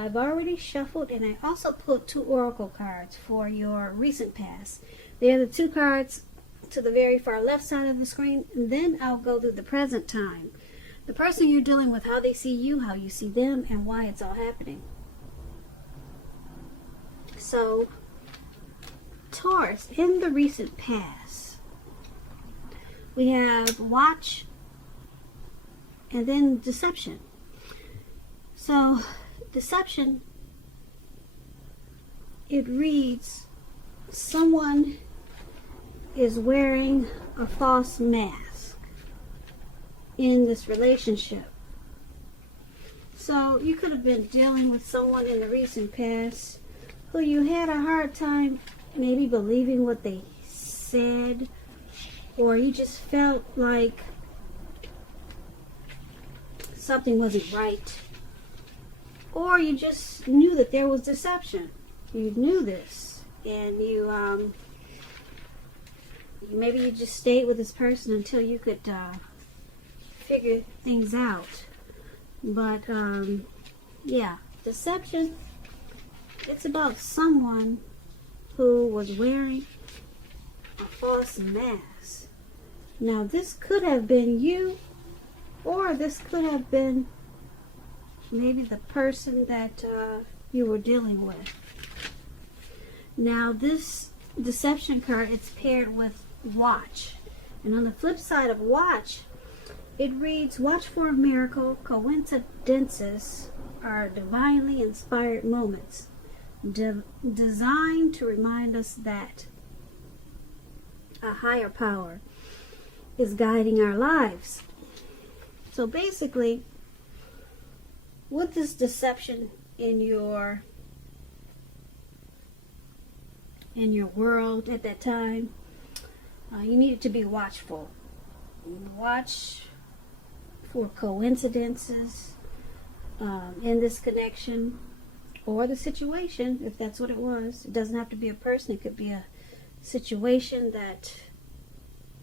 I've already shuffled, and I also put 2 oracle cards for your recent past. They're the 2 cards to the very far left side of the screen, and then I'll go through the present time. The person you're dealing with, how they see you, how you see them, and why it's all happening. So, Taurus, in the recent past, we have watch and then deception. So, deception, it reads, someone is wearing a false mask in this relationship. So you could have been dealing with someone in the recent past who you had a hard time maybe believing what they said, or you just felt like something wasn't right, or you just knew that there was deception. You knew this, and you maybe you just stayed with this person until you could figure things out. But yeah, deception, it's about someone who was wearing a false mask. Now this could have been you, or this could have been maybe the person that you were dealing with. Now this deception card, it's paired with watch. And on the flip side of watch, it reads, watch for a miracle. Coincidences are divinely inspired moments designed to remind us that a higher power is guiding our lives. So basically, with this deception in your world at that time, you needed to be watchful. Watch for coincidences in this connection or the situation, if that's what it was. It doesn't have to be a person. It could be a situation that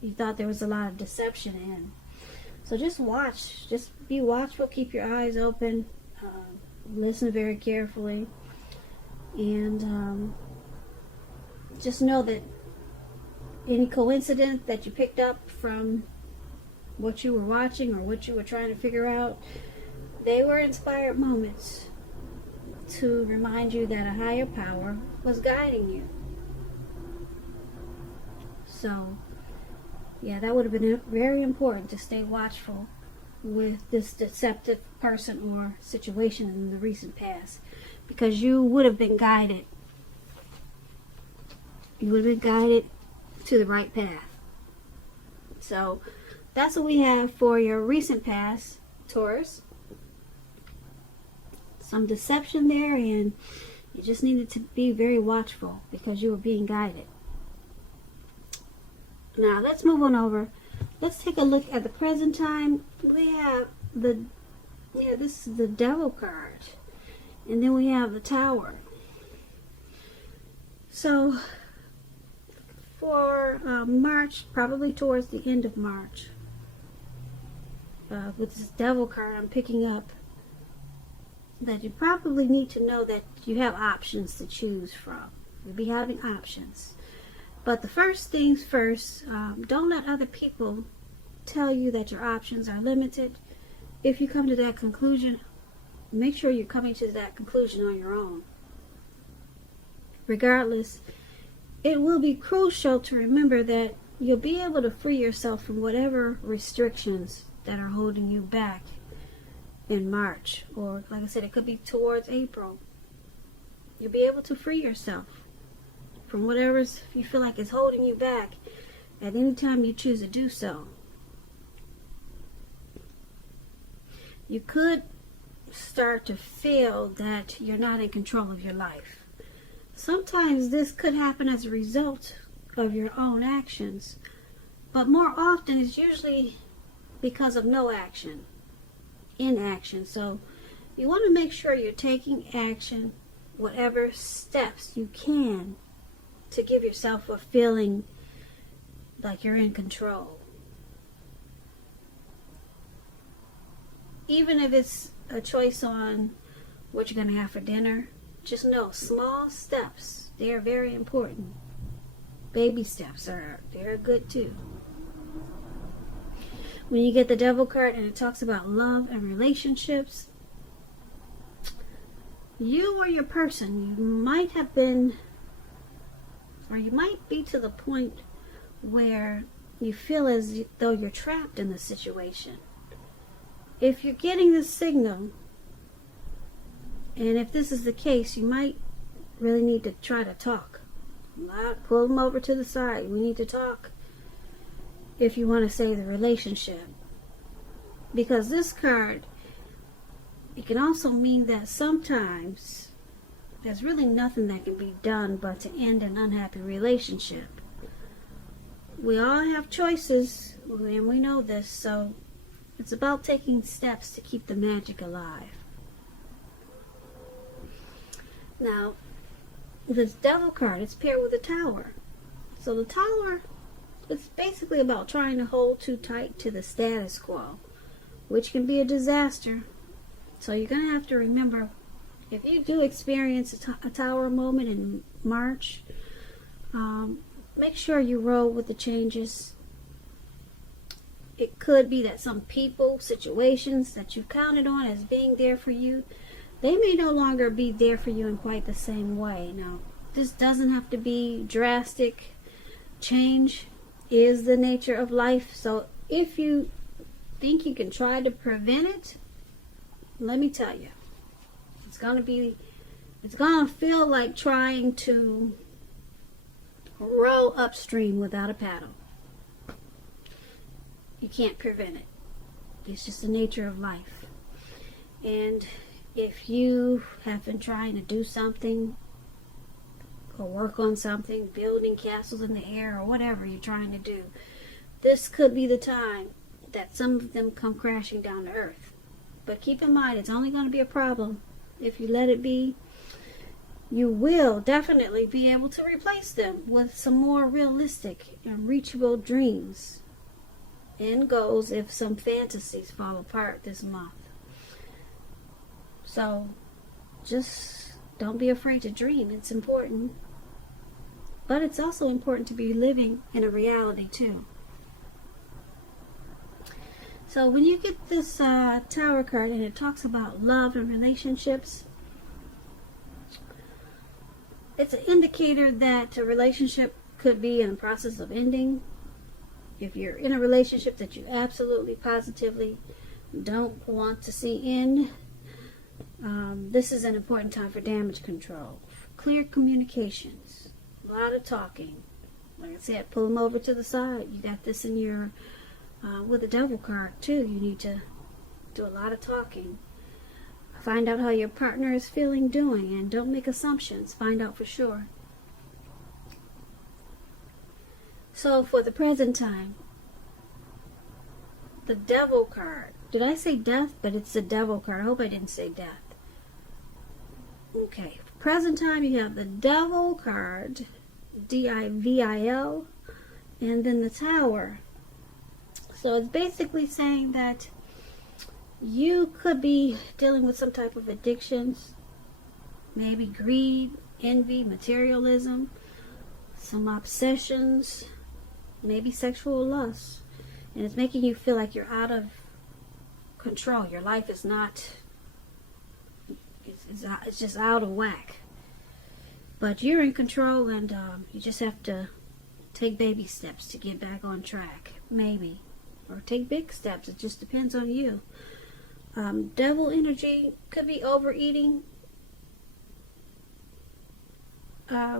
you thought there was a lot of deception in. So just watch. Just be watchful. Keep your eyes open. Listen very carefully. And just know that any coincidence that you picked up from what you were watching or what you were trying to figure out, they were inspired moments to remind you that a higher power was guiding you. So, yeah, that would have been very important to stay watchful with this deceptive person or situation in the recent past, because you would have been guided. You would have been guided to the right path. So that's what we have for your recent past, Taurus. Some deception there, and you just needed to be very watchful because you were being guided. Now let's move on over. Let's take a look at the present time. We have this is the Devil card, and then we have the Tower. So for March, probably towards the end of March, with this Devil card, I'm picking up that you probably need to know that you have options to choose from. You'll be having options. But the first things first, don't let other people tell you that your options are limited. If you come to that conclusion, make sure you're coming to that conclusion on your own. Regardless, it will be crucial to remember that you'll be able to free yourself from whatever restrictions that are holding you back in March, or like I said, it could be towards April. You'll be able to free yourself from whatever you feel like is holding you back at any time you choose to do so. You could start to feel that you're not in control of your life. Sometimes this could happen as a result of your own actions, but more often it's usually because of no action, inaction. So you want to make sure you're taking action, whatever steps you can, to give yourself a feeling like you're in control. Even if it's a choice on what you're going to have for dinner. Just know small steps, they're very important. Baby steps they're good too. When you get the Devil card and it talks about love and relationships, you or your person, you might have been, or you might be to the point where you feel as though you're trapped in the situation. If you're getting this signal, and if this is the case, you might really need to try to talk. Pull them over to the side. We need to talk if you want to save the relationship. Because this card, it can also mean that sometimes there's really nothing that can be done but to end an unhappy relationship. We all have choices, and we know this, so it's about taking steps to keep the magic alive. Now, this Devil card is paired with a Tower. So the Tower is basically about trying to hold too tight to the status quo, which can be a disaster. So you're going to have to remember, if you do experience a Tower moment in March, make sure you roll with the changes. It could be that some people, situations that you counted on as being there for you, they may no longer be there for you in quite the same way. Now, this doesn't have to be drastic. Change is the nature of life. So if you think you can try to prevent it, let me tell you, it's going to feel like trying to row upstream without a paddle. You can't prevent it. It's just the nature of life. And if you have been trying to do something or work on something, building castles in the air or whatever you're trying to do, this could be the time that some of them come crashing down to earth. But keep in mind, it's only going to be a problem if you let it be. You will definitely be able to replace them with some more realistic and reachable dreams and goals if some fantasies fall apart this month. So just don't be afraid to dream. It's important. But it's also important to be living in a reality too. So when you get this Tower card and it talks about love and relationships, it's an indicator that a relationship could be in the process of ending. If you're in a relationship that you absolutely, positively don't want to see end, this is an important time for damage control. Clear communications. A lot of talking. Like I said, pull them over to the side. You got this in your, with the Devil card too. You need to do a lot of talking. Find out how your partner is feeling, doing, and don't make assumptions. Find out for sure. So for the present time, the Devil card. Did I say death? But it's the Devil card. I hope I didn't say death. Okay. Present time, you have the Devil card, D-I-V-I-L, and then the Tower. So it's basically saying that you could be dealing with some type of addictions, maybe greed, envy, materialism, some obsessions, maybe sexual lust. And it's making you feel like you're out of control. Your life is not, it's just out of whack. But you're in control, and you just have to take baby steps to get back on track, maybe. Or take big steps. It just depends on you. Devil energy could be overeating,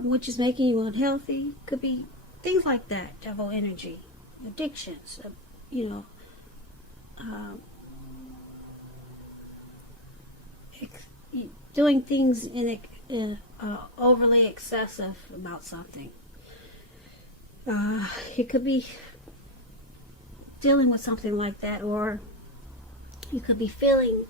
which is making you unhealthy. Could be things like that. Devil energy, addictions, doing things in overly excessive about something. It could be dealing with something like that, or you could be feeling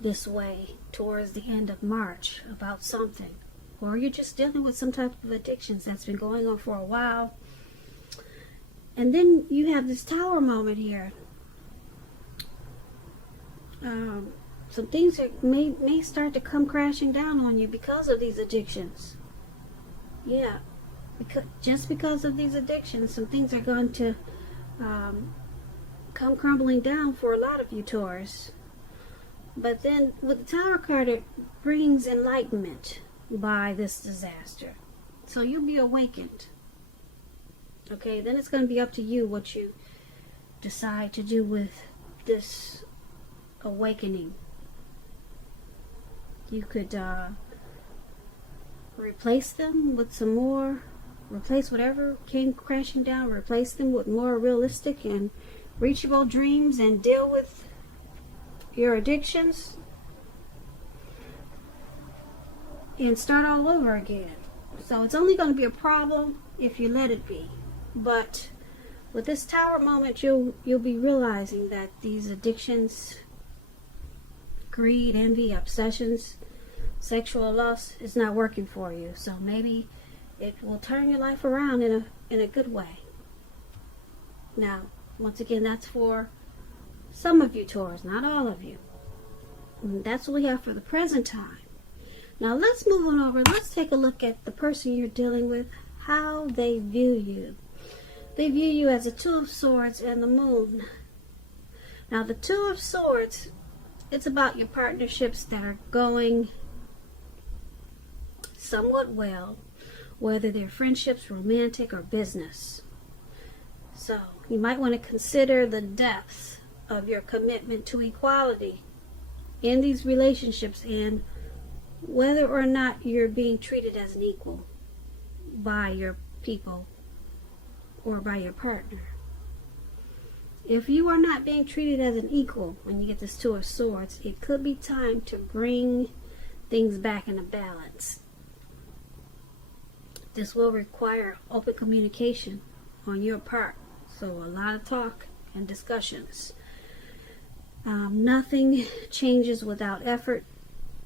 this way towards the end of March about something, or you're just dealing with some type of addictions that's been going on for a while. And then you have this Tower moment here. some things may start to come crashing down on you because of these addictions. Yeah, just because of these addictions, some things are going to come crumbling down for a lot of you Taurus. But then with the Tower card, it brings enlightenment by this disaster. So you'll be awakened. Okay, then it's going to be up to you what you decide to do with this awakening. You could replace them with some more, replace whatever came crashing down, replace them with more realistic and reachable dreams and deal with your addictions and start all over again. So it's only going to be a problem if you let it be. But with this Tower moment, you'll be realizing that these addictions, greed, envy, obsessions, sexual lust is not working for you. So maybe it will turn your life around in a good way. Now, once again, that's for some of you Taurus, not all of you. And that's what we have for the present time. Now let's move on over. Let's take a look at the person you're dealing with, how they view you. They view you as a Two of Swords and the Moon. Now the Two of Swords, it's about your partnerships that are going somewhat well, whether they're friendships, romantic, or business. So you might want to consider the depth of your commitment to equality in these relationships and whether or not you're being treated as an equal by your people or by your partner. If you are not being treated as an equal when you get this Two of Swords, it could be time to bring things back into balance. This will require open communication on your part. So a lot of talk and discussions. Nothing changes without effort.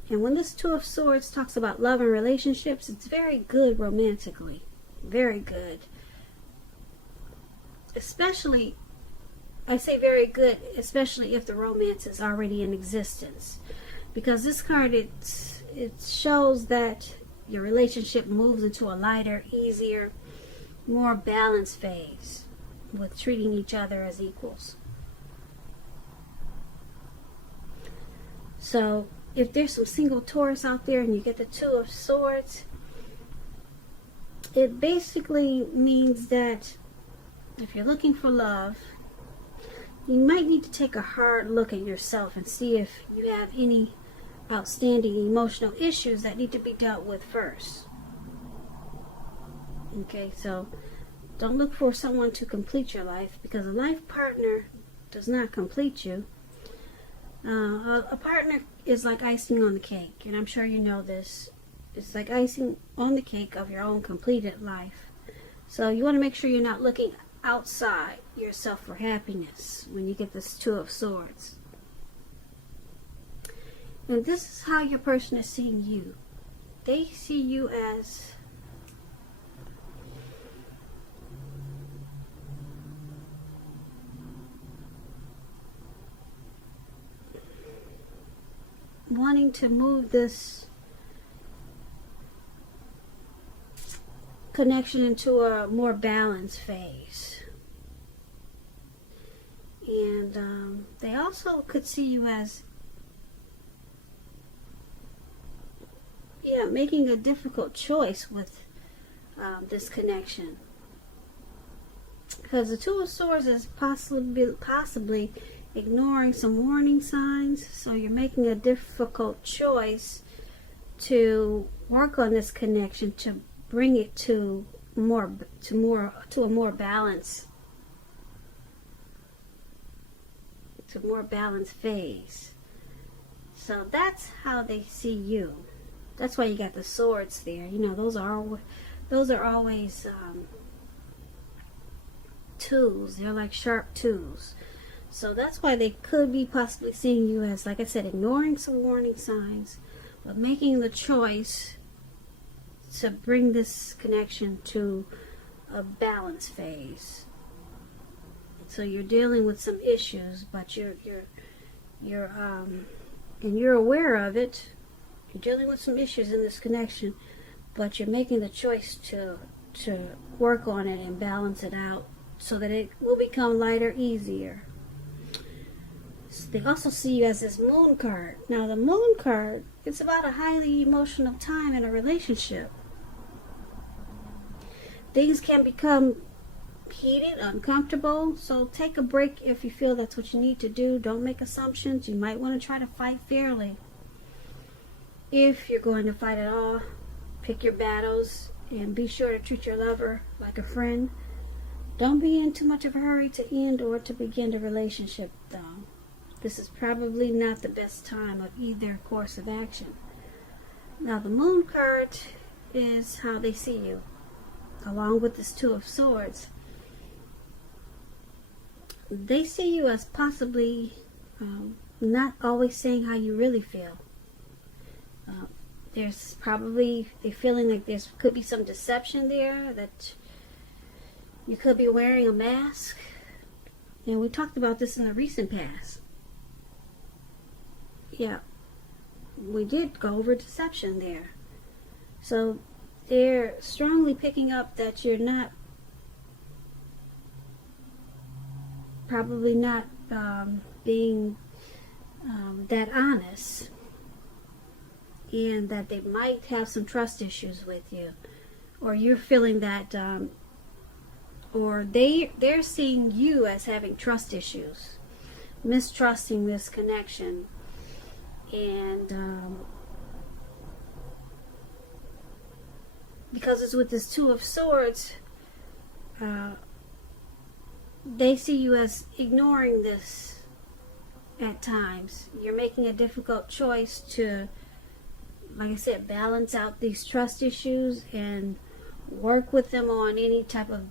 And when this Two of Swords talks about love and relationships, it's very good romantically. Very good. Especially, I say very good, especially if the romance is already in existence. Because this card, it shows that your relationship moves into a lighter, easier, more balanced phase with treating each other as equals. So if there's some single Taurus out there and you get the Two of Swords, it basically means that if you're looking for love, you might need to take a hard look at yourself and see if you have any outstanding emotional issues that need to be dealt with first. Okay, so don't look for someone to complete your life, because a life partner does not complete you. A partner is like icing on the cake, and I'm sure you know this. It's like icing on the cake of your own completed life. So you want to make sure you're not looking outside yourself for happiness when you get this Two of Swords. And this is how your person is seeing you. They see you as wanting to move this connection into a more balanced phase. And they also could see you as making a difficult choice with this connection. Because the Two of Swords is possibly ignoring some warning signs, so you're making a difficult choice to work on this connection to bring it to a more balanced phase. So that's how they see you. That's why you got the swords there. You know, those are always tools. They're like sharp tools. So that's why they could be possibly seeing you as, like I said, ignoring some warning signs, but making the choice to bring this connection to a balance phase. So you're dealing with some issues, but you're and you're aware of it. You're dealing with some issues in this connection, but you're making the choice to work on it and balance it out so that it will become lighter, easier. So they also see you as this moon card. Now the moon card, it's about a highly emotional time in a relationship. Things can become heated, uncomfortable, so take a break if you feel that's what you need to do. Don't make assumptions. You might want to try to fight fairly. If you're going to fight at all, pick your battles and be sure to treat your lover like a friend. Don't be in too much of a hurry to end or to begin the relationship, though. This is probably not the best time of either course of action. Now, the moon card is how they see you, along with this Two of Swords. They see you as possibly not always saying how you really feel. There's probably, they're feeling like there could be some deception there, that you could be wearing a mask. And we talked about this in the recent past. Yeah, we did go over deception there. So they're strongly picking up that you're not, probably not being that honest, and that they might have some trust issues with you, or you're feeling that, or they're seeing you as having trust issues, mistrusting this connection, and because it's with this Two of Swords, they see you as ignoring this at times. You're making a difficult choice to, like I said, balance out these trust issues and work with them on any type of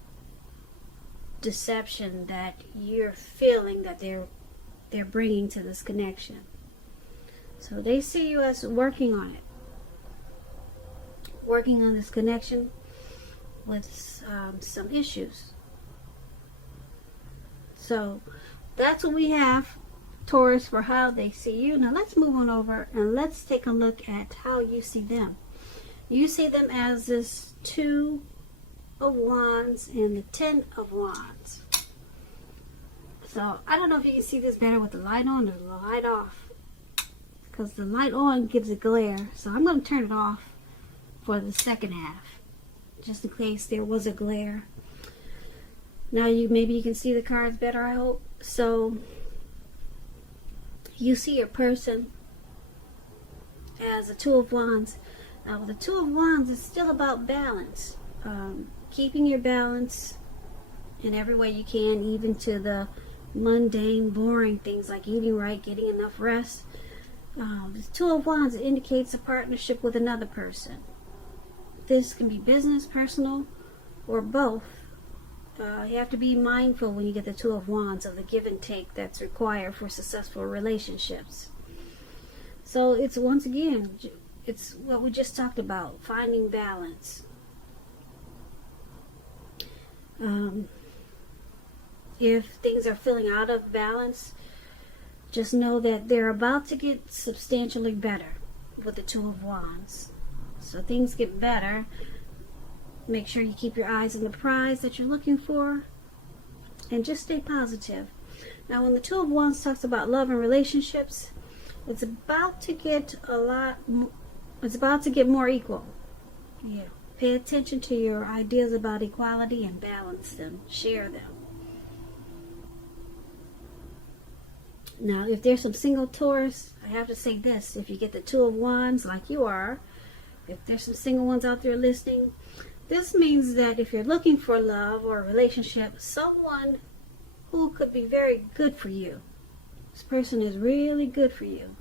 deception that you're feeling that they're bringing to this connection. So they see you as working on it, working on this connection with some issues. So that's what we have, Taurus, for how they see you. Now let's move on over and let's take a look at how you see them. You see them as this Two of Wands and the Ten of Wands. So I don't know if you can see this better with the light on or the light off, because the light on gives a glare. So I'm going to turn it off for the second half, just in case there was a glare. Now maybe you can see the cards better, I hope. So you see your person as a Two of Wands. Now with the Two of Wands, it's still about balance. Keeping your balance in every way you can, even to the mundane, boring things like eating right, getting enough rest. The Two of Wands indicates a partnership with another person. This can be business, personal, or both. You have to be mindful when you get the Two of Wands of the give and take that's required for successful relationships. So it's, once again, it's what we just talked about, finding balance. If things are feeling out of balance, just know that they're about to get substantially better with the Two of Wands. So things get better. Make sure you keep your eyes on the prize that you're looking for, and just stay positive. Now when the Two of Wands talks about love and relationships, it's about to get more equal. Yeah. Pay attention to your ideas about equality and balance them. Share them. Now, if there's some single Taurus, I have to say this. If you get the Two of Wands like you are, if there's some single ones out there listening, this means that if you're looking for love or a relationship, someone who could be very good for you. This person is really good for you.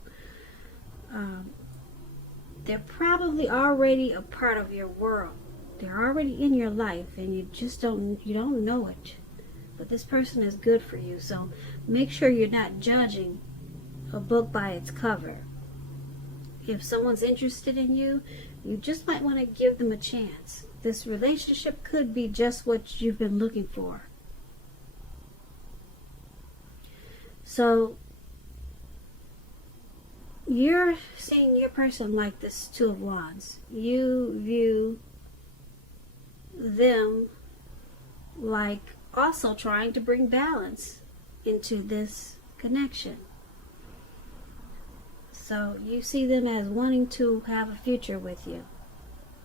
They're probably already a part of your world. They're already in your life, and you don't know it. But this person is good for you. So make sure you're not judging a book by its cover. If someone's interested in you, you just might want to give them a chance. This relationship could be just what you've been looking for. So you're seeing your person like this Two of Wands. You view them like also trying to bring balance into this connection. So you see them as wanting to have a future with you,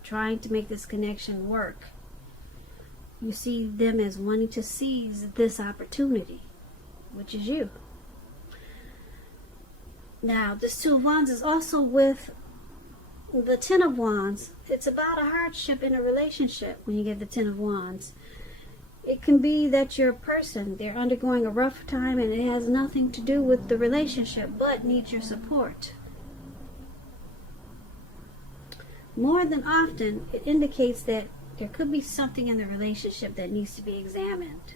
trying to make this connection work. You see them as wanting to seize this opportunity, which is you. Now, this Two of Wands is also with the Ten of Wands. It's about a hardship in a relationship when you get the Ten of Wands. It can be that your person, they're undergoing a rough time and it has nothing to do with the relationship, but needs your support. More than often, it indicates that there could be something in the relationship that needs to be examined,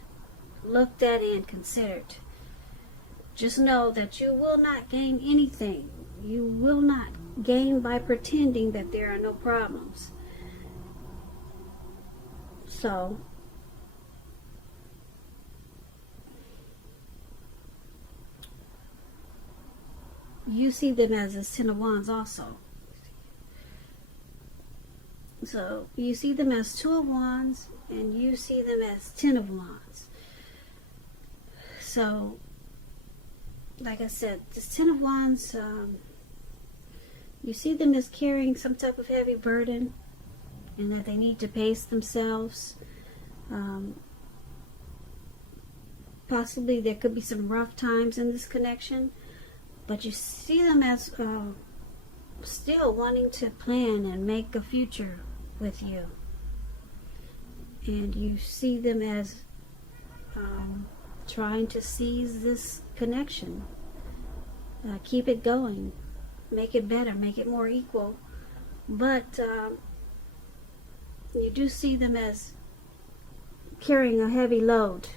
looked at, and considered. Just know that you will not gain anything. You will not gain by pretending that there are no problems. So, you see them as this Ten of Wands also. So you see them as Two of Wands and you see them as Ten of Wands. So, like I said, this Ten of Wands, you see them as carrying some type of heavy burden and that they need to pace themselves. Possibly there could be some rough times in this connection. But you see them as still wanting to plan and make a future with you. And you see them as trying to seize this connection. Keep it going. Make it better. Make it more equal. But you do see them as carrying a heavy load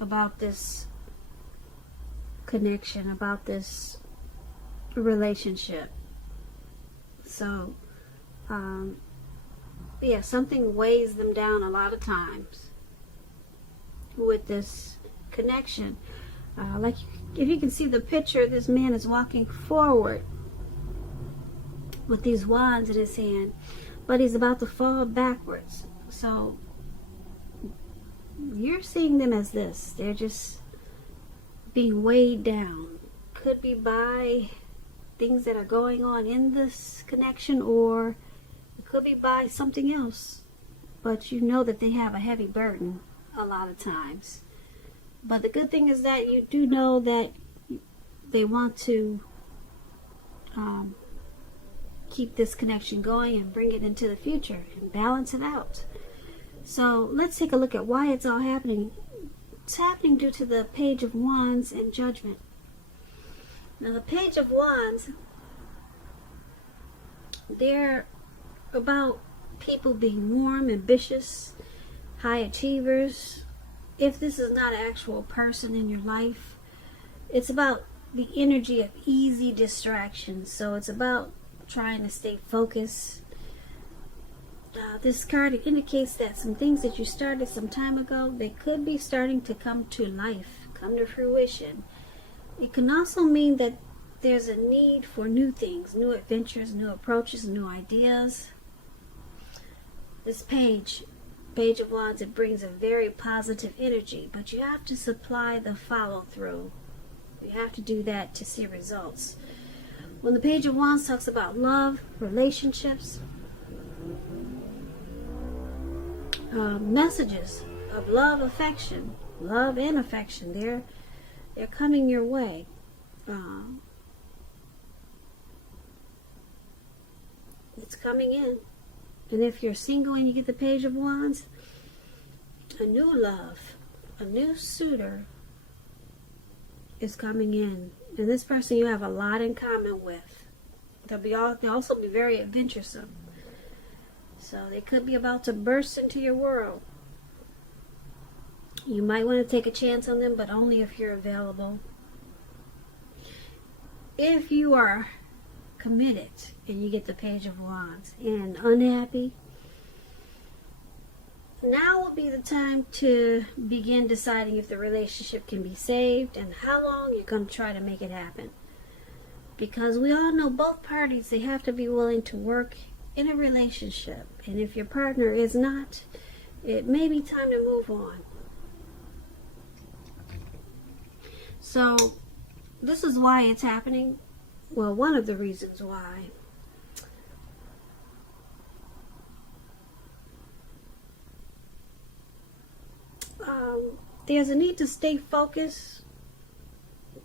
about this connection, about this relationship. So yeah, something weighs them down a lot of times with this connection. Like if you can see the picture, this man is walking forward with these wands in his hand, but he's about to fall backwards. So you're seeing them as this. They're just being weighed down. Could be by things that are going on in this connection, or it could be by something else. But you know that they have a heavy burden a lot of times. But the good thing is that you do know that they want to keep this connection going and bring it into the future and balance it out. So let's take a look at why it's all happening. It's happening due to the Page of Wands and Judgment. Now the Page of Wands, they're about people being warm, ambitious, high achievers. If this is not an actual person in your life, it's about the energy of easy distractions. So it's about trying to stay focused. This card indicates that some things that you started some time ago, they could be starting to come to life, come to fruition. It can also mean that there's a need for new things, new adventures, new approaches, new ideas. This Page of Wands, it brings a very positive energy, but you have to supply the follow-through. You have to do that to see results. When the Page of Wands talks about love, relationships, messages of love, affection, love and affection, they're coming your way. It's coming in. And if you're single and you get the Page of Wands, a new love, a new suitor is coming in. And this person you have a lot in common with. They'll also be very adventuresome. So they could be about to burst into your world. You might want to take a chance on them, but only if you're available. If you are committed and you get the Page of Wands and unhappy, now will be the time to begin deciding if the relationship can be saved and how long you're going to try to make it happen. Because we all know both parties, they have to be willing to work in a relationship. And if your partner is not, it may be time to move on. So this is why it's happening. Well, one of the reasons why. There's a need to stay focused,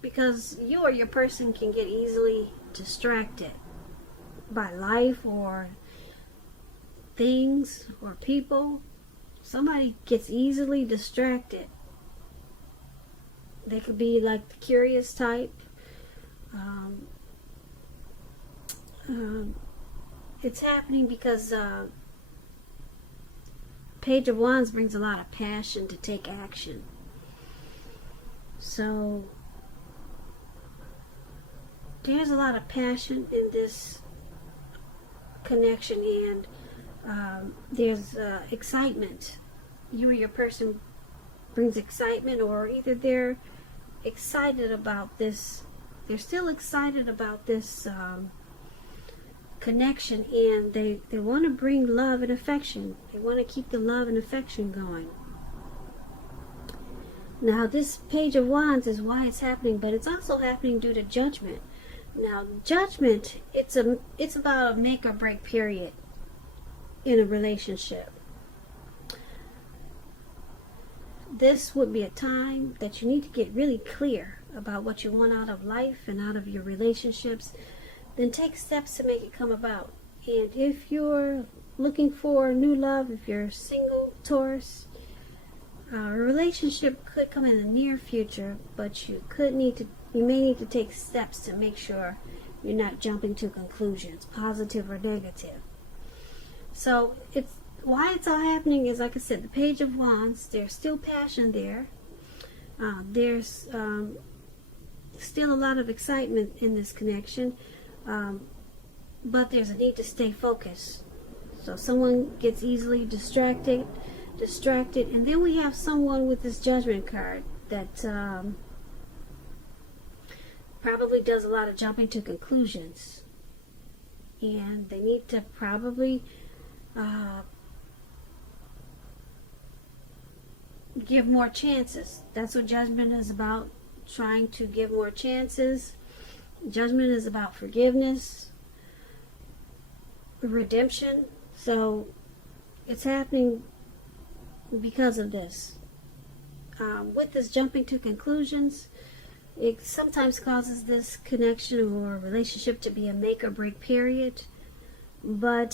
because you or your person can get easily distracted by life or things or people. Somebody gets easily distracted. They could be like the curious type. It's happening because Page of Wands brings a lot of passion to take action. So there's a lot of passion in this connection, and there's excitement. You or your person brings excitement, or either they're excited about this, they're still excited about this connection, and they want to bring love and affection. They want to keep the love and affection going. Now, this Page of Wands is why it's happening, but it's also happening due to judgment. Now, judgment, it's about a make or break period in a relationship. This would be a time that you need to get really clear about what you want out of life and out of your relationships. Then take steps to make it come about. And if you're looking for new love, if you're single, Taurus, a relationship could come in the near future, but you may need to take steps to make sure you're not jumping to conclusions, positive or negative. So why it's all happening is, like I said, the Page of Wands, there's still passion there. There's still a lot of excitement in this connection, but there's a need to stay focused. So someone gets easily distracted, and then we have someone with this Judgment card that probably does a lot of jumping to conclusions, and they need to probably give more chances. That's what Judgment is about, trying to give more chances. Judgment is about forgiveness, redemption. So it's happening because of this. With this jumping to conclusions, it sometimes causes this connection or relationship to be a make or break period. But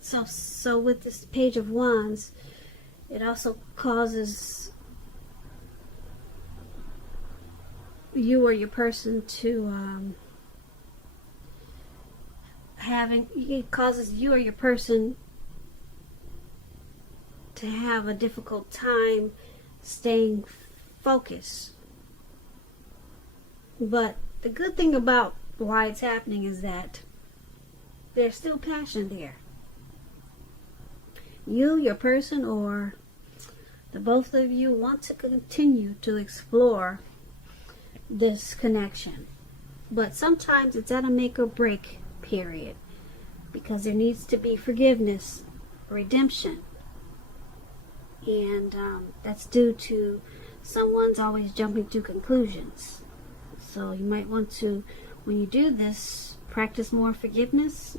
so with this Page of Wands, it also causes you or your person to it causes you or your person to have a difficult time staying focused. But the good thing about why it's happening is that there's still passion there. You, your person, or the both of you want to continue to explore this connection. But sometimes it's at a make or break period, because there needs to be forgiveness, redemption, and that's due to someone's always jumping to conclusions. So you might want to, when you do this, practice more forgiveness.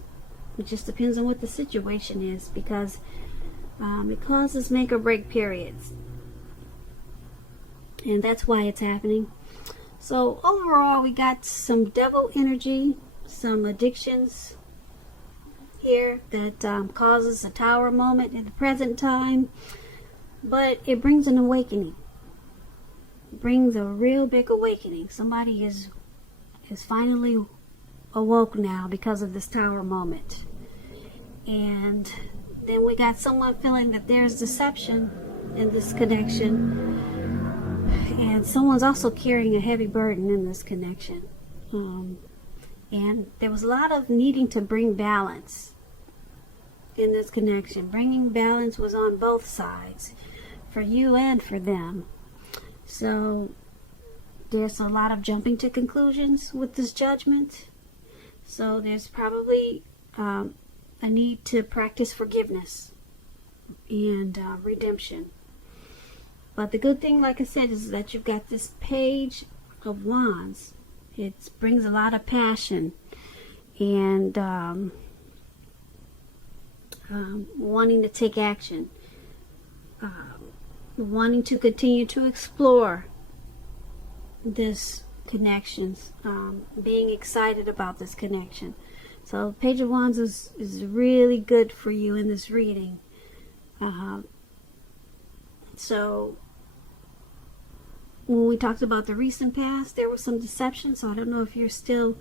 It just depends on what the situation is, because it causes make or break periods, and that's why it's happening. So overall, we got some devil energy, some addictions here that causes a Tower moment in the present time, but it brings an awakening. It brings a real big awakening. Somebody is finally awoke now because of this Tower moment. And then we got someone feeling that there's deception in this connection, and someone's also carrying a heavy burden in this connection. And there was a lot of needing to bring balance in this connection. Bringing balance was on both sides, for you and for them. So there's a lot of jumping to conclusions with this judgment. So there's probably a need to practice forgiveness and redemption. But the good thing, like I said, is that you've got this Page of Wands. It brings a lot of passion and wanting to take action, wanting to continue to explore this connections, being excited about this connection. So Page of Wands is really good for you in this reading. So when we talked about the recent past, there was some deception, so I don't know if you're still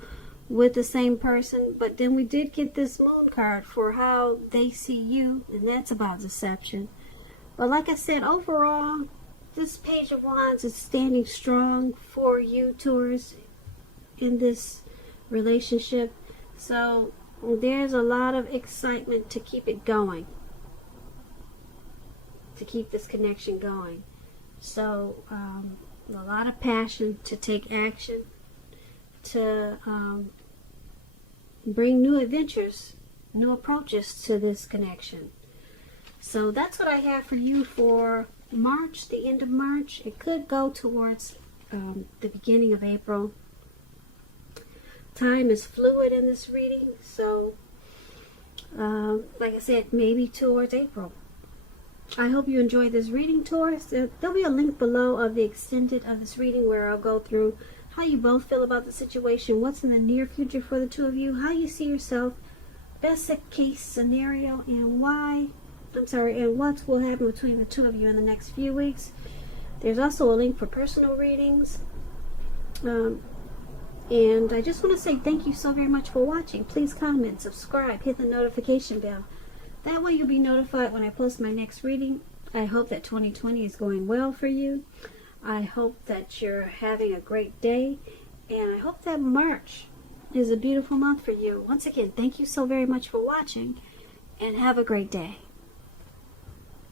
with the same person, but then we did get this Moon card for how they see you, and that's about deception. But like I said, overall, this Page of Wands is standing strong for you, Taurus, in this relationship. So there's a lot of excitement to keep it going, to keep this connection going. So a lot of passion to take action, to bring new adventures, new approaches to this connection. So that's what I have for you for March, the end of March. It could go towards the beginning of April. Time is fluid in this reading, so like I said, maybe towards April. I hope you enjoyed this reading, Taurus. There'll be a link below of the extended of this reading where I'll go through how you both feel about the situation, what's in the near future for the two of you, how you see yourself, best case scenario, and what will happen between the two of you in the next few weeks. There's also a link for personal readings. And I just want to say thank you so very much for watching. Please comment, subscribe, hit the notification bell. That way you'll be notified when I post my next reading. I hope that 2020 is going well for you. I hope that you're having a great day. And I hope that March is a beautiful month for you. Once again, thank you so very much for watching. And have a great day.